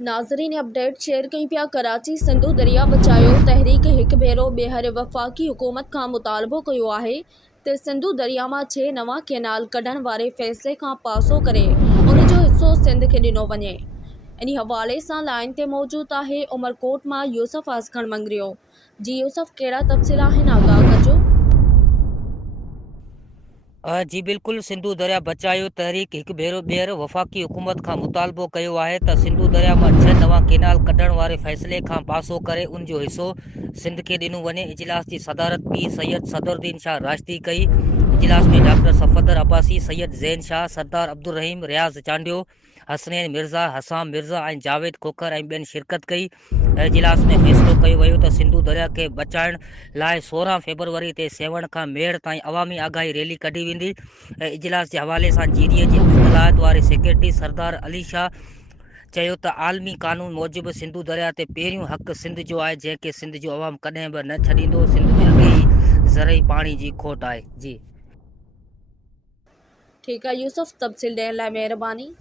नाज़रीन update share कई पिया कराची सिंधु दरिया बचायो तहरीक एक भेरो बेहर वफ़ाक़ी हुकूमत का मुतालबो कयो आहे ते सिंधु दरिया में 6 नवा केनाल कढण वारे फैसले का पासो करे उन जो हिस्सो सिंध के दिनो वने। इन हवाले से लाइन ते मौजूद है उमरकोट में यूसुफ आसगण मंगरियो। जी यूसुफ, केड़ा तफसील आहिन, आगाह कजो। जी बिल्कुल, सिंधु दरिया बचायो तहरीक एक भेरो बेहर वफ़ाक़ी हुकूमत का मुतालबो कयो आहे त सिंधु दरिया में 6 नवा केनाल कढण वारे फैसले का पासो करे उन जो हिस्सो सिंध के दिनो वने। इजलास की सदारत पीर सैयद सदरुद्दीन शाह राजती कई। इजलास में डॉक्टर सफदर अब्बासी, सैयद ज़ैन शाह, सरदार अब्दुल रहीम, रियाज़ चांडियो, हसनैन मिर्ज़ा, हसाम मिर्ज़ा और जावेद खोखर ऐं ॿियनि शिरकत कई। इजलास में फैसलो कयो वियो त सिंधु दरिया के बचाइण लाइ 16 फरवरी ते सेवण खां मेड़ ताईं अवामी आगाही रैली कढी वेंदी। इजलास के हवाले से जीडीए जी इत्तलात वारे सेक्रेटरी सरदार अली शाह चयो त आलमी कानून मूजिब सिंधु दरिया ते पहिरियों हक़ सिंध जो आहे, जंहिंखे सिंध जो अवाम कॾहिं बि न छॾींदो। सिंध में अॻे ई ज़रई पाणी जी खोट आहे। जी ठीक है यूसुफ, तफसील ॾियण लाइ महिरबानी।